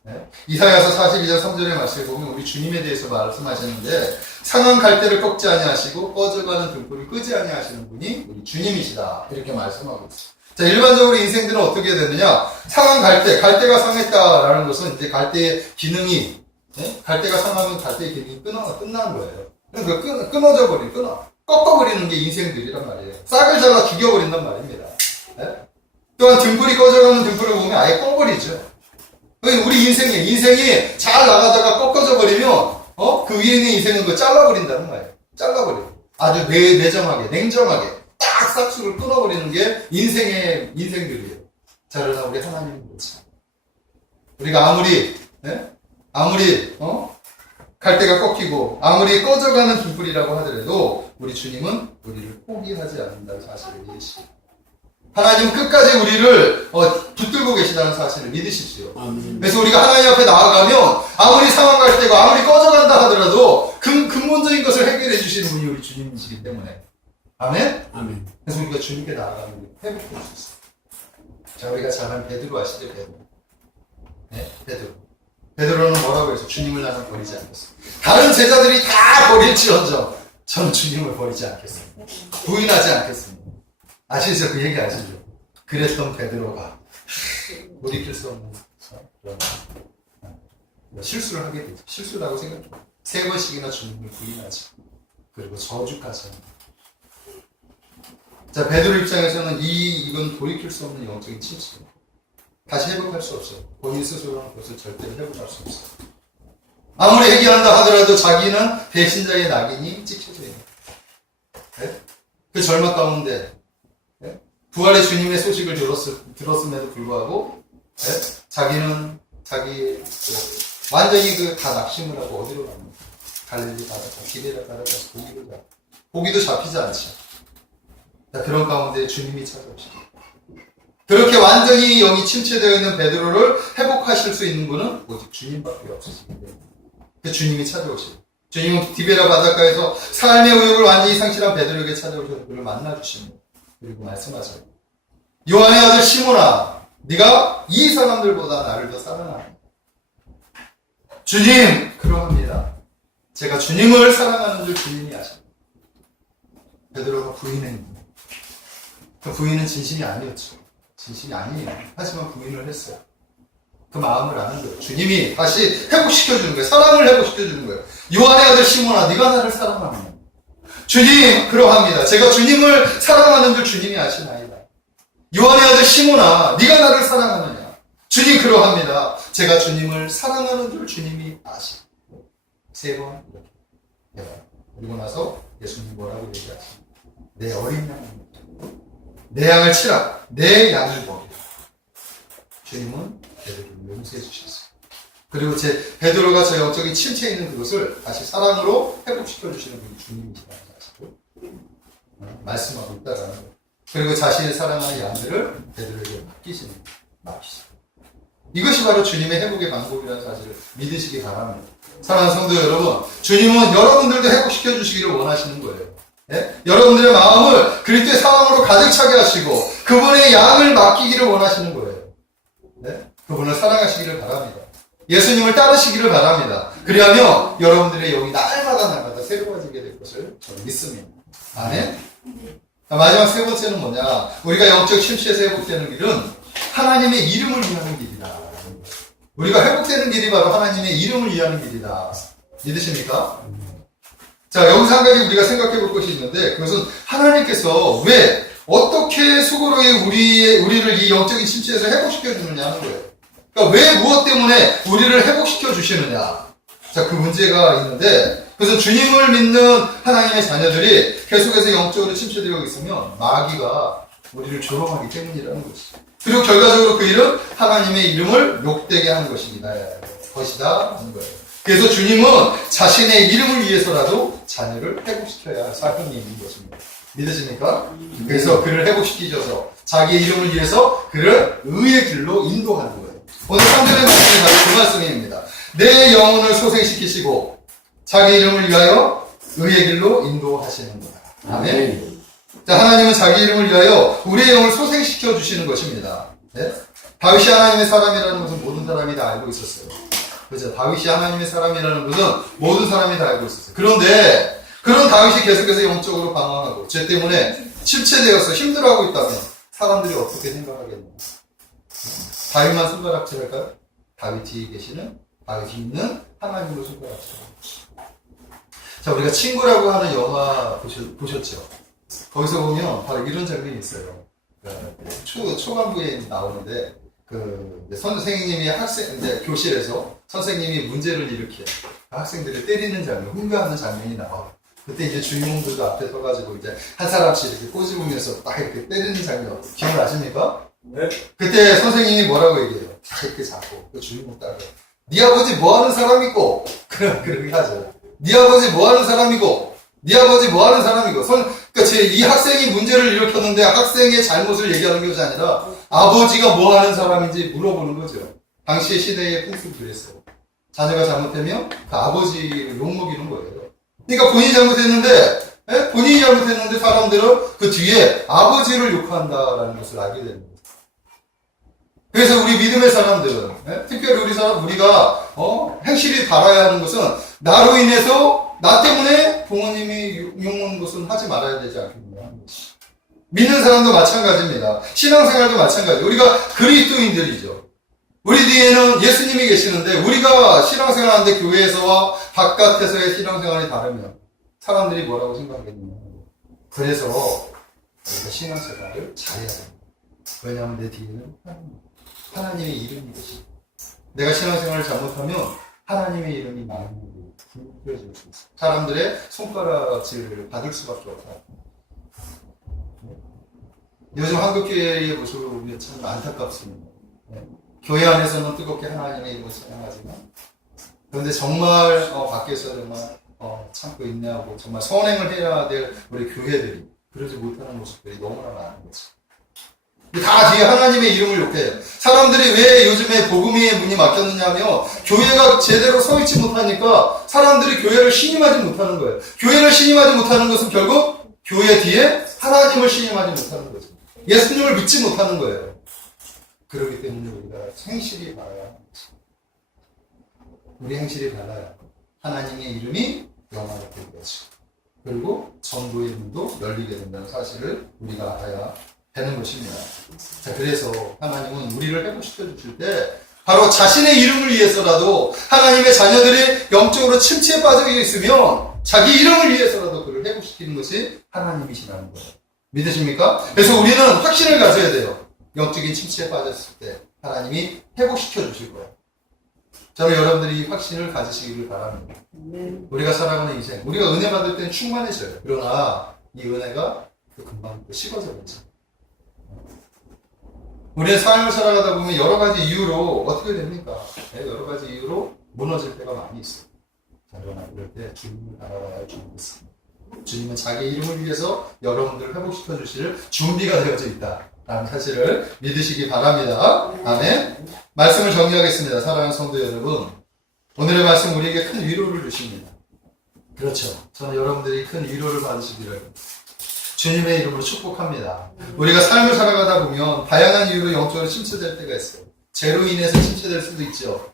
네? 이사야서 42장 3절의 말씀을 보면 우리 주님에 대해서 말씀하셨는데 상한 갈대를 꺾지 아니하시고 꺼져가는 등불을 끄지 아니하시는 분이 우리 주님이시다. 이렇게 말씀하고 있습니다. 자, 일반적으로 인생들은 어떻게 되느냐? 상한 갈대가 상했다라는 것은 이제 갈대의 기능이, 갈대가 상하면 갈대의 기능이 끝나는 거예요. 그러니까 끊어져 버린, 꺾어버리는 게 인생들이란 말이에요. 싹을 잘라 죽여버린단 말입니다. 예? 또한 등불이 꺼져가는 등불을 보면 아예 꺼버리죠. 우리 인생이 잘 나가다가 꺾어져 버리면, 그 위에 있는 인생은 그거 잘라버린다는 거예요. 잘라버려. 아주 매정하게, 냉정하게, 딱 싹수를 끊어버리는 게 인생들이에요. 자, 그러나 우리 하나님은 그렇지. 우리가 아무리, 갈대가 꺾이고, 아무리 꺼져가는 등불이라고 하더라도, 우리 주님은 우리를 포기하지 않는다는 사실을 믿으시고, 하나님은 끝까지 우리를 붙들고 계시다는 사실을 믿으십시오. 그래서 우리가 하나님 앞에 나아가면 아무리 상황 갈 때고 아무리 꺼져간다 하더라도 근본적인 것을 해결해 주시는 분이 우리 주님이시기 때문에. 아멘? 아멘. 그래서 우리가 주님께 나아가면 회복될 수 있어요. 자, 우리가 잘 아는 베드로 아시죠? 베드로. 네? 베드로는 뭐라고 해서 주님을 나는 버리지 않겠습니다. 다른 제자들이 다 버릴지언정 저는 주님을 버리지 않겠습니다. 부인하지 않겠습니다. 아시죠? 그 얘기 아시죠? 그랬던 베드로가 돌이킬 수 없는 그런 실수를 하게 되죠. 실수라고 생각해요. 3번씩이나 주님을 부인하죠. 그리고 저주까지 합니다. 자, 베드로 입장에서는 이건 돌이킬 수 없는 영적인 침체입니다. 다시 회복할 수 없어요. 본인 스스로는 그것을 절대로 회복할 수 없어요. 아무리 회개한다 하더라도 자기는 배신자의 낙인이 찍혀져 있는 거예요. 그 절망 가운데 부활의 주님의 소식을 들었음에도 불구하고 자기는 완전히 다 낙심을 하고 어디로 갑니까? 갈릴리 바닷가, 기레라 바닷가, 고기도 잡히지 않죠. 자, 그런 가운데 주님이 찾아오시고 그렇게 완전히 영이 침체되어 있는 베드로를 회복하실 수 있는 분은 오직 주님밖에 없으시기 때문에 그 주님이 찾아오시고 주님은 디베라 바닷가에서 삶의 의욕을 완전히 상실한 베드로에게 찾아오셔서 그를 만나주십니다. 그리고 말씀하세요. 요한의 아들 시몬아, 네가 이 사람들보다 나를 더 사랑하니. 주님, 그러합니다. 제가 주님을 사랑하는 줄 주님이 아십니다. 베드로가 부인했는데 그 부인은 진심이 아니었죠. 진심이 아니에요. 하지만 부인을 했어요. 그 마음을 아는 거예요. 주님이 다시 회복시켜주는 거예요. 사랑을 회복시켜주는 거예요. 요한의 아들 시몬아, 네가 나를 사랑하느냐. 주님, 그러합니다. 제가 주님을 사랑하는 줄 주님이 아시나이다. 요한의 아들 시몬아, 네가 나를 사랑하느냐. 주님, 그러합니다. 제가 주님을 사랑하는 줄 주님이 아시고 3번 그리고 나서 예수님 뭐라고 얘기하십니까? 내 어린 양을 내 양을 치라. 내 양을 먹이라. 주님은 베드로를 용서해 주셨어요. 그리고 베드로가 저 영적인 침체에 있는 그것을 다시 사랑으로 회복시켜 주시는 분이 주님이시다는 사실을 말씀하고 있다라는 거예요. 그리고 자신의 사랑하는 양들을 베드로에게 맡기시는 이것이 바로 주님의 회복의 방법이라는 사실을 믿으시기 바랍니다. 사랑하는 성도 여러분, 주님은 여러분들도 회복시켜 주시기를 원하시는 거예요. 예? 여러분들의 마음을 그리스도의 사랑으로 가득 차게 하시고 그분의 양을 맡기기를 원하시는 거예요. 예? 그분을 사랑하시기를 바랍니다. 예수님을 따르시기를 바랍니다. 그리하면 여러분들의 영이 날마다 새로워지게 될 것을 저는 믿습니다. 아멘. 마지막 3번째는 뭐냐? 우리가 영적 침체에서 회복되는 길은 하나님의 이름을 위하는 길이다. 우리가 회복되는 길이 바로 하나님의 이름을 위하는 길이다. 믿으십니까? 자, 여기서 한 가지 우리가 생각해 볼 것이 있는데, 그것은 하나님께서 왜, 어떻게 수고로이 우리를 이 영적인 침체에서 회복시켜 주느냐 하는 거예요. 그러니까 왜, 무엇 때문에 우리를 회복시켜 주시느냐. 자, 그 문제가 있는데, 그래서 주님을 믿는 하나님의 자녀들이 계속해서 영적으로 침체되어 있으면 마귀가 우리를 조롱하기 때문이라는 것이죠. 그리고 결과적으로 그 일은 하나님의 이름을 욕되게 하는 것이다 하는 거예요. 그래서 주님은 자신의 이름을 위해서라도 자녀를 회복시켜야 할 사명이 있는 것입니다. 믿으십니까? 그래서 그를 회복시키셔서 자기의 이름을 위해서 그를 의의 길로 인도하는 거예요. 오늘 3절의 말씀이 바로 그 말씀입니다. 내 영혼을 소생시키시고 자기 이름을 위하여 의의 길로 인도하시는 거다. 아멘. 자, 하나님은 자기 이름을 위하여 우리의 영을 소생시켜 주시는 것입니다. 네? 다윗이 하나님의 사람이라는 것은 모든 사람이 다 알고 있었어요. 그죠? 다윗이 하나님의 사람이라는 것은 모든 사람이 다 알고 있었어요. 그런데 그런 다윗이 계속해서 영적으로 방황하고 죄 때문에 침체되어서 힘들어하고 있다면 사람들이 어떻게 생각하겠느냐? 다윗만 손가락질할까요? 다윗이 있는 하나님으로 손가락질합니다. 자, 우리가 친구라고 하는 영화 보셨죠? 거기서 보면 바로 이런 장면이 있어요. 초반부에 나오는데, 선생님이 이제 교실에서 선생님이 문제를 일으켜 학생들을 때리는 장면, 훈계하는 장면이 나와요. 그때 이제 주인공들도 앞에 서가지고 이제 한 사람씩 이렇게 꼬집으면서 딱 이렇게 때리는 장면 기억나십니까? 네. 그때 선생님이 뭐라고 얘기해요? 다 이렇게 잡고 그 주인공 따라 네 아버지 뭐 하는 사람이고 그렇게 하죠. 네 아버지 뭐 하는 사람이고 네 아버지 뭐 하는 사람이고 그러니까 이 학생이 문제를 일으켰는데 학생의 잘못을 얘기하는 것이 아니라 아버지가 뭐 하는 사람인지 물어보는 거죠. 당시의 시대의 풍습이 그랬어요. 자녀가 잘못되면 그 아버지를 욕먹이는 거예요. 그러니까 본인이 잘못했는데 사람들은 그 뒤에 아버지를 욕한다라는 것을 알게 되는 거예요. 그래서 우리 믿음의 사람들은, 특별히 우리가 행실이 바라야 하는 것은 나로 인해서 나 때문에 부모님이 욕먹는 것은 하지 말아야 되지 않겠느냐. 믿는 사람도 마찬가지입니다. 신앙생활도 마찬가지. 우리가 그리스도인들이죠. 우리 뒤에는 예수님이 계시는데 우리가 신앙생활하는데 교회에서와 바깥에서의 신앙생활이 다르면 사람들이 뭐라고 생각하겠느냐. 그래서 우리가 신앙생활을 잘해야 됩니다. 왜냐하면 내 뒤에는 하나님의 이름이 계십니다. 내가 신앙생활을 잘못하면 하나님의 이름이 많이 부풀려질 수 있어요. 사람들의 손가락질을 받을 수밖에 없어요. 요즘 한국교회의 모습을 보면 참 안타깝습니다. 교회 안에서는 뜨겁게 하나님의 이름을 찬양하지만 그런데 정말 밖에서 정말 참고 인내하고 정말 선행을 해야 될 우리 교회들이 그러지 못하는 모습들이 너무나 많은 거죠. 다 뒤에 하나님의 이름을 욕해요. 사람들이 왜 요즘에 복음의 문이 막혔느냐 하면 교회가 제대로 서 있지 못하니까 사람들이 교회를 신임하지 못하는 거예요. 교회를 신임하지 못하는 것은 결국 교회 뒤에 하나님을 신임하지 못하는 거죠. 예수님을 믿지 못하는 거예요. 그렇기 때문에 우리가 행실이 바라야 합니다. 우리 행실이 바라야 하나님의 이름이 영화를 볼 거죠. 그리고 전도의 문도 열리게 된다는 사실을 우리가 알아야 되는 것입니다. 자, 그래서 하나님은 우리를 회복시켜 주실 때 바로 자신의 이름을 위해서라도 하나님의 자녀들이 영적으로 침체에 빠져 있으면 자기 이름을 위해서라도 그를 회복시키는 것이 하나님이시라는 거예요. 믿으십니까? 그래서 우리는 확신을 가져야 돼요. 영적인 침체에 빠졌을 때 하나님이 회복시켜 주실 거예요. 저는 여러분들이 이 확신을 가지시기를 바랍니다. 우리가 살아가는 인생, 우리가 은혜 받을 때는 충만해져요. 그러나 이 은혜가 금방 식어져버리죠. 우리의 삶을 살아가다 보면 여러 가지 이유로 어떻게 됩니까? 여러 가지 이유로 무너질 때가 많이 있어요. 자, 그러나 그럴 때 주님을 알아봐야 주님겠습니다. 주님은 자기 이름을 위해서 여러분들을 회복시켜 주실 준비가 되어져 있다라는 사실을 믿으시기 바랍니다. 아멘. 말씀을 정리하겠습니다. 사랑하는 성도 여러분, 오늘의 말씀 우리에게 큰 위로를 주십니다. 그렇죠. 저는 여러분들이 큰 위로를 받으시기를 주님의 이름으로 축복합니다. 우리가 삶을 살아가다 보면 다양한 이유로 영적으로 침체될 때가 있어요. 죄로 인해서 침체될 수도 있죠.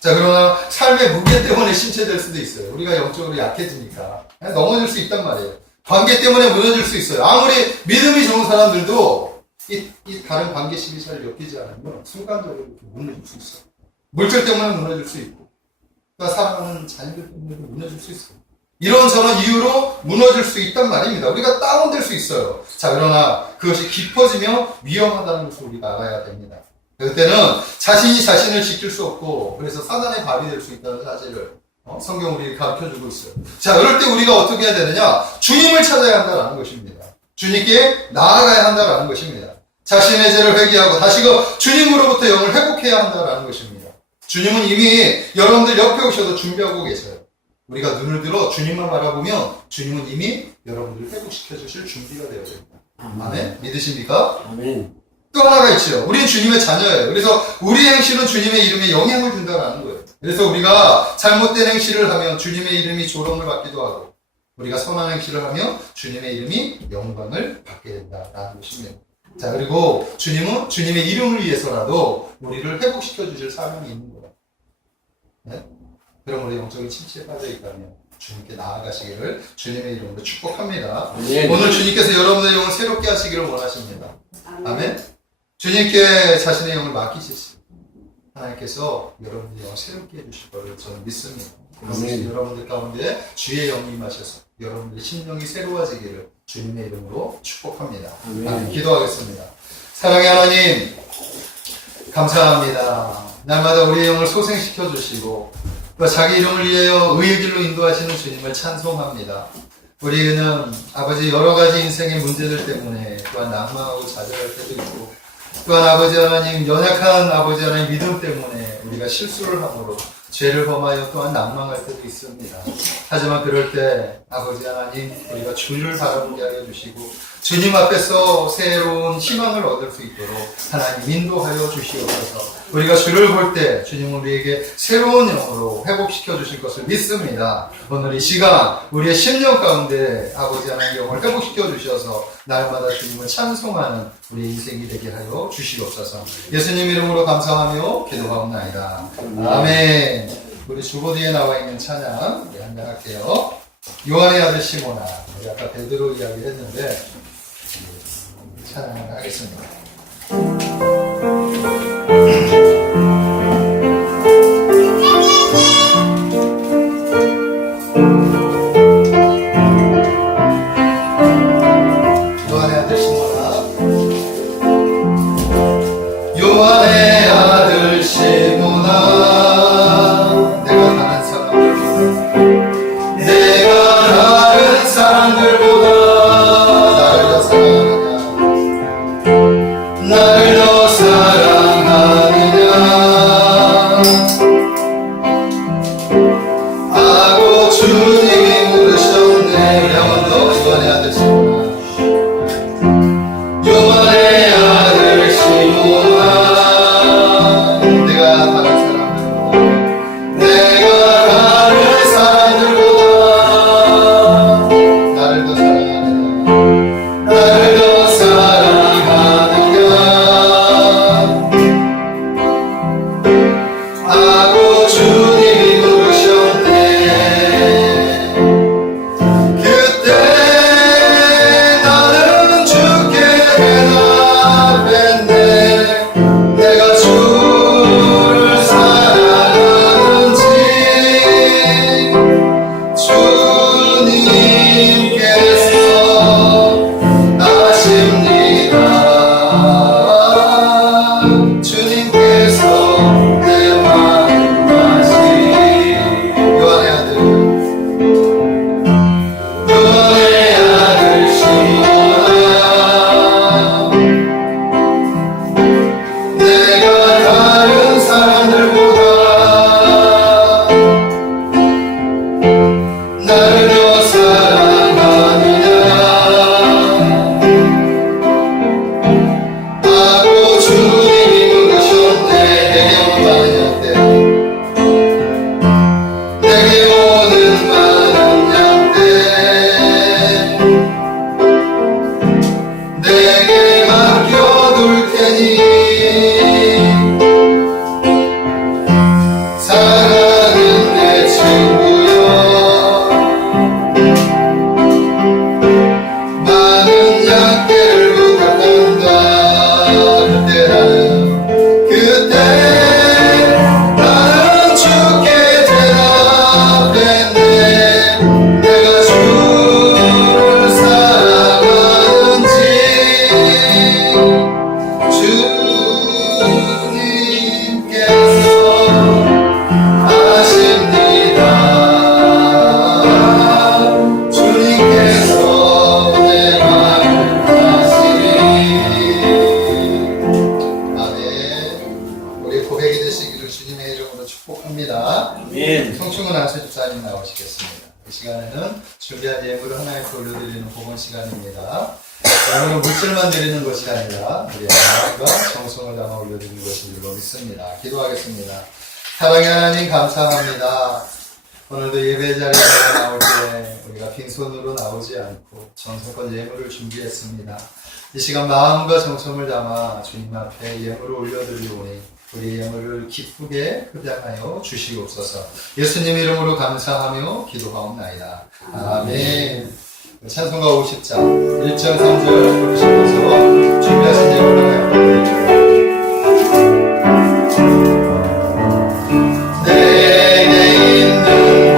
자, 그러나 삶의 무게 때문에 침체될 수도 있어요. 우리가 영적으로 약해지니까 넘어질 수 있단 말이에요. 관계 때문에 무너질 수 있어요. 아무리 믿음이 좋은 사람들도 이 다른 관계심이 잘 엮이지 않으면 순간적으로 이렇게 무너질 수 있어요. 물질 때문에 무너질 수 있고, 그러니까 사랑하는 자녀들 때문에 무너질 수 있어요. 이런저런 이유로 무너질 수 있단 말입니다. 우리가 다운될 수 있어요. 자, 그러나 그것이 깊어지면 위험하다는 것을 우리가 알아야 됩니다. 그때는 자신이 자신을 지킬 수 없고 그래서 사단의 밥이 될 수 있다는 사실을 성경 우리에게 가르쳐주고 있어요. 자, 그럴 때 우리가 어떻게 해야 되느냐? 주님을 찾아야 한다는 것입니다. 주님께 나아가야 한다는 것입니다. 자신의 죄를 회개하고 다시금 주님으로부터 영을 회복해야 한다는 것입니다. 주님은 이미 여러분들 옆에 오셔서 준비하고 계세요. 우리가 눈을 들어 주님만 바라보면 주님은 이미 여러분들을 회복시켜 주실 준비가 되어 있습니다. 아멘. 믿으십니까? 아멘. 또 하나가 있죠. 우리는 주님의 자녀예요. 그래서 우리 행실은 주님의 이름에 영향을 준다는 거예요. 그래서 우리가 잘못된 행실을 하면 주님의 이름이 조롱을 받기도 하고 우리가 선한 행실을 하면 주님의 이름이 영광을 받게 된다는 것입니다. 자, 그리고 주님은 주님의 이름을 위해서라도 우리를 회복시켜 주실 사명이 있는 거예요. 네? 그럼 우리 영적인 침체에 빠져 있다면 주님께 나아가시기를 주님의 이름으로 축복합니다. 예. 오늘 주님께서 여러분의 영을 새롭게 하시기를 원하십니다. 아멘. 주님께 자신의 영을 맡기셨습니다. 하나님께서 여러분의 영을 새롭게 해주실 것을 저는 믿습니다. 아멘. 여러분들 가운데 주의 영이 임하셔서 여러분들의 심령이 새로워지기를 주님의 이름으로 축복합니다. 아멘. 기도하겠습니다. 사랑의 하나님, 감사합니다. 날마다 우리의 영을 소생시켜 주시고 또 자기 이름을 위하여 의의 길로 인도하시는 주님을 찬송합니다. 우리는 아버지 여러 가지 인생의 문제들 때문에 또한 낭망하고 좌절할 때도 있고 또한 아버지 하나님 연약한 아버지 하나님 믿음 때문에 우리가 실수를 함으로 죄를 범하여 또한 낭망할 때도 있습니다. 하지만 그럴 때 아버지 하나님 우리가 주를 바라보게 하여 주시고 주님 앞에서 새로운 희망을 얻을 수 있도록 하나님 인도하여 주시옵소서. 우리가 주를 볼 때 주님은 우리에게 새로운 영으로 회복시켜 주실 것을 믿습니다. 오늘 이 시간 우리의 심령 가운데 아버지 하나님 영을 회복시켜 주셔서 날마다 주님을 찬송하는 우리의 인생이 되게 하여 주시옵소서. 예수님 이름으로 감사하며 기도하옵나이다. 아멘. 우리 주보드에 나와 있는 찬양 우리 한번 할게요. 요한의 아들 시모나. 우리 아까 베드로 이야기 했는데 찬양을 하겠습니다. 요한의 아들 시모나. 요한의 아들 시모나. 내가 다른 사람들보다 나를 더 사랑하느냐, 나를 더 사랑하느냐 하고 주님이 물으셨네. 영원 너 요한의 아들 시모나, 요한의 아들 시모나. 내가 다른 사람들보다 내가 다른 사람들보다 나를 더 사랑하느냐, 나를 더 사랑하느냐 하고 주님이 물으셨네. 그때 나는 주께 대답했네. 내가 주를 사랑하는지 주님께서 아십니다. 주님께서 내 마음 아시니. 요한의 아들, 요한의 아들 시모나. 내가 다른 사람들보다 나를 더 사랑하느냐 하고 주님이 물으셨네. 내게 오는 많은 양떼, 내게 맡겨둘 테니 사랑하는 내 친구여, 많은 양떼를 부탁한다. 그때 나는 주께 대답했네. 내가 주를 사랑하는지 주님께서 아십니다. 주님께서 내 마음을 아시니. 아멘. 우리 고백이 되시기를 주님의 이름으로 축복합니다. 아멘. 송충은 안수 집사님 나오시겠습니다. 이 시간에는 준비한 예물을 하나님께 올려드리는 복원 시간입니다. 오늘은 물질만 드리는 것이 아니라 우리의 마음과 정성을 담아 올려드리는 것인 줄로 믿습니다. 기도하겠습니다. 사랑의 하나님 감사합니다. 오늘도 예배 자리에 나올 때 우리가 빈손으로 나오지 않고 정성껏 예물을 준비했습니다. 이 시간 마음과 정성을 담아 주님 앞에 예물을 올려드리오니 우리 예물을 기쁘게 흡양하여 주시옵소서. 예수님 이름으로 감사하며 기도하옵나이다. 아멘. 찬송가 50장 1절 3절 부르시면서 준비하신 예물을 내게 있는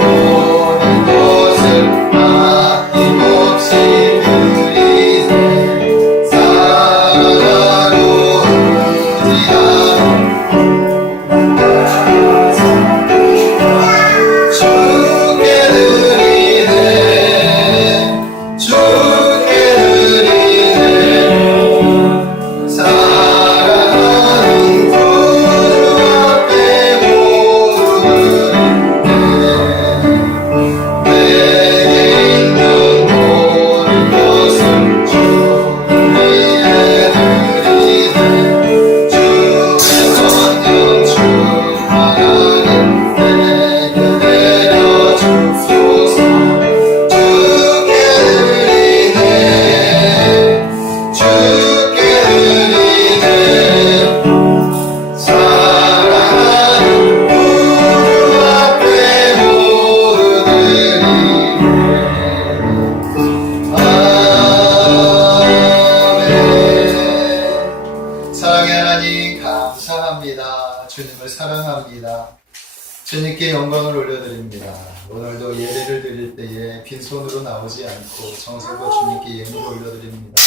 주님께 영광을 올려드립니다. 오늘도 예배를 드릴 때에 빈손으로 나오지 않고 정성과 주님께 예물을 올려드립니다.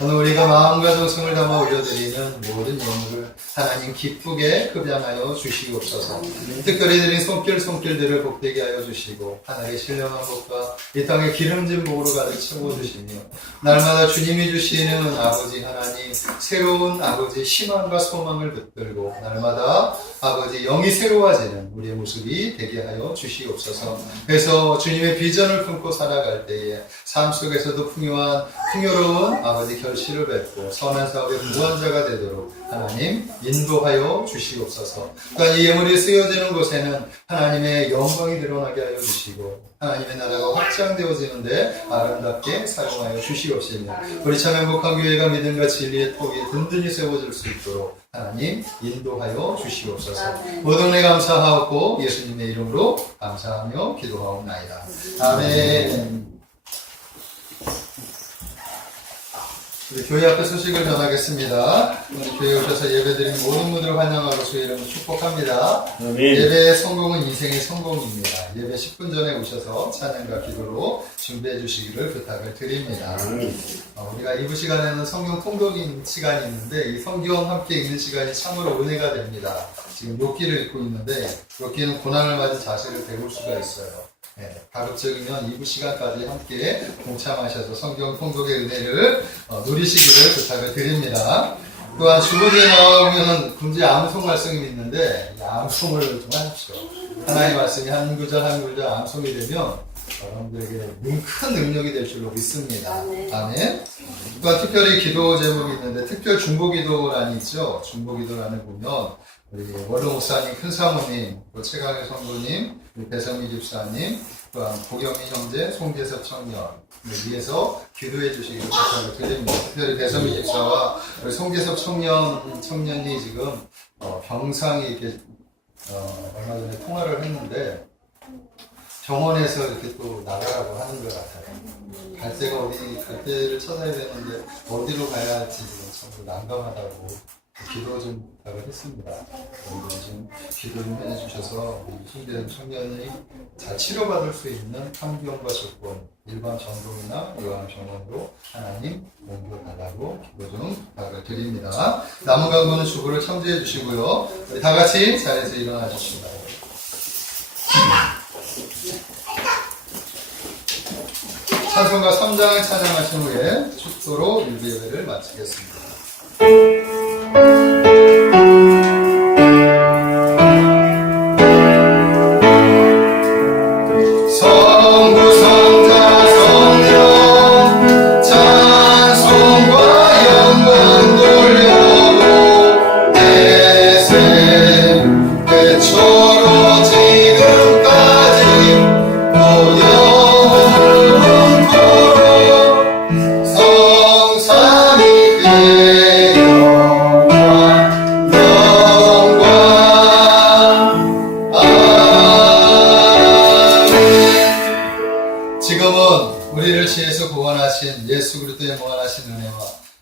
오늘 우리가 마음과 정성을 담아 올려드리는 모든 예물을 하나님 기쁘게 흡양하여 주시옵소서. 특별히 드린 손길들을 복되게 하여 주시고 하나님의 신령한 복과 이 땅의 기름진 복으로 가득 채워주시며 날마다 주님이 주시는 아버지 하나님 새로운 아버지 희망과 소망을 붙들고 날마다 아버지 영이 새로워지는 우리의 모습이 되게 하여 주시옵소서. 그래서 주님의 비전을 품고 살아갈 때에 삶 속에서도 풍요로운 아버지 결실을 맺고 선한 사업의 무한자가 되도록 하나님 인도하여 주시옵소서. 또한 이 예물이 쓰여지는 곳에는 하나님의 영광이 드러나게 하여 주시고 하나님의 나라가 확장되어지는데 아름답게 사용하여 주시옵시며 우리 참 행복한 교회가 믿음과 진리의 톡이 든든히 세워질 수 있도록 하나님 인도하여 주시옵소서. 모든 애 감사하고 예수님의 이름으로 감사하며 기도하옵나이다. 아멘. 우리 교회 앞에 소식을 전하겠습니다. 우리 교회에 오셔서 예배드린 모든 분들을 환영하고 주의 이름을 축복합니다. 아멘. 예배의 성공은 인생의 성공입니다. 예배 10분 전에 오셔서 찬양과 기도로 준비해 주시기를 부탁을 드립니다. 우리가 2부 시간에는 성경 통독인 시간이 있는데 이 성경 함께 읽는 시간이 참으로 은혜가 됩니다. 지금 욥기를 읽고 있는데 욥기는 고난을 맞은 자세를 배울 수가 있어요. 가급적이면 2부 시간까지 함께 동참하셔서 성경 통독의 은혜를 누리시기를 부탁을 드립니다. 또한 주보기에 나오면 군지 암송 말씀이 있는데 암송을 좀 하십시오. 하나님의 말씀이 한 구절 한 구절 암송이 되면 여러분들에게 큰 능력이 될 줄로 믿습니다. 아멘. 또한 특별히 기도 제목이 있는데 특별 중보기도란이 있죠. 중보기도란을 보면 우리 원로 목사님, 큰 사모님, 또 최강의 성도님, 우리 배성미 집사님, 또한 고경민 형제, 송재섭 청년 위해서 기도해 주시기를 부탁을 드립니다. 특별히 배성미 집사와 우리 송재섭 청년이 지금 병상이 이렇게 얼마 전에 통화를 했는데 병원에서 이렇게 또 나가라고 하는 것 같아요. 갈 데를 찾아야 되는데 어디로 가야 할지 지금 참 난감하다고 기도 좀 부탁을 했습니다. 여러분들 좀 기도 좀 해주셔서 힘든 청년이 잘 치료받을 수 있는 환경과 조건, 일반 전동이나 요양병원으로 하나님 옮겨달라고 기도 좀 부탁을 드립니다. 남은 강도는 주부를 청지해 주시고요. 우리 다 같이 자리에서 일어나 주시기 바랍니다. 찬송가 3장을 찬양하신 후에 축도로 일부 예배를 마치겠습니다. 예수 그리스도의 무한하신 은혜와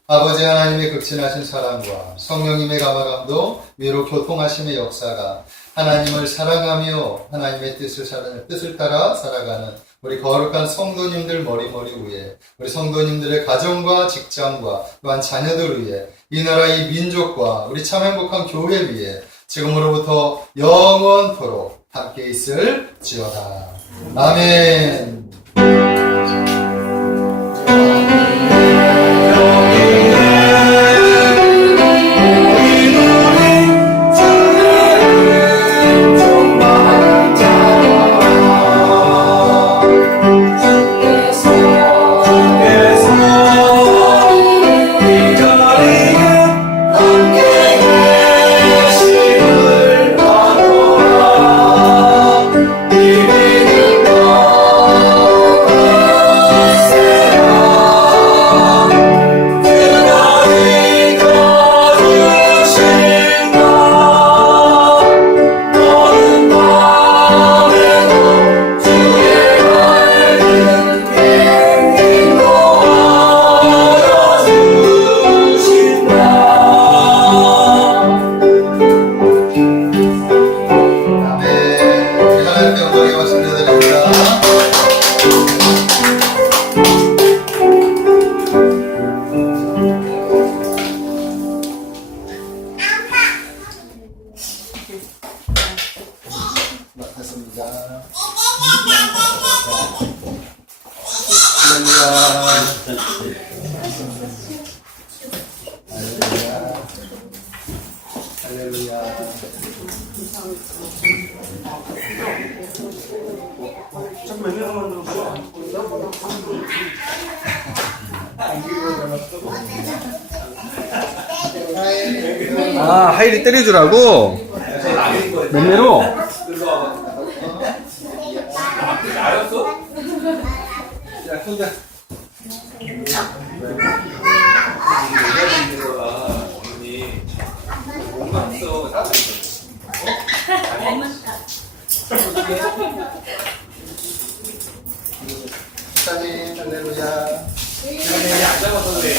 아버지 하나님의 극진하신 사랑과 성령님의 감화감도 위로 교통하심의 역사가 하나님을 사랑하며 하나님의 뜻을 따라 살아가는 우리 거룩한 성도님들 머리머리 위에 우리 성도님들의 가정과 직장과 또한 자녀들 위에 이 나라 이 민족과 우리 참 행복한 교회 위에 지금으로부터 영원토록 함께 있을지어다. 아멘. Oh 할렐루야. 할렐루야. 아, 하일이 때려주라고? 맴매로? 야, 손자. 하나님, 할렐루야. 안 잡아서 그래.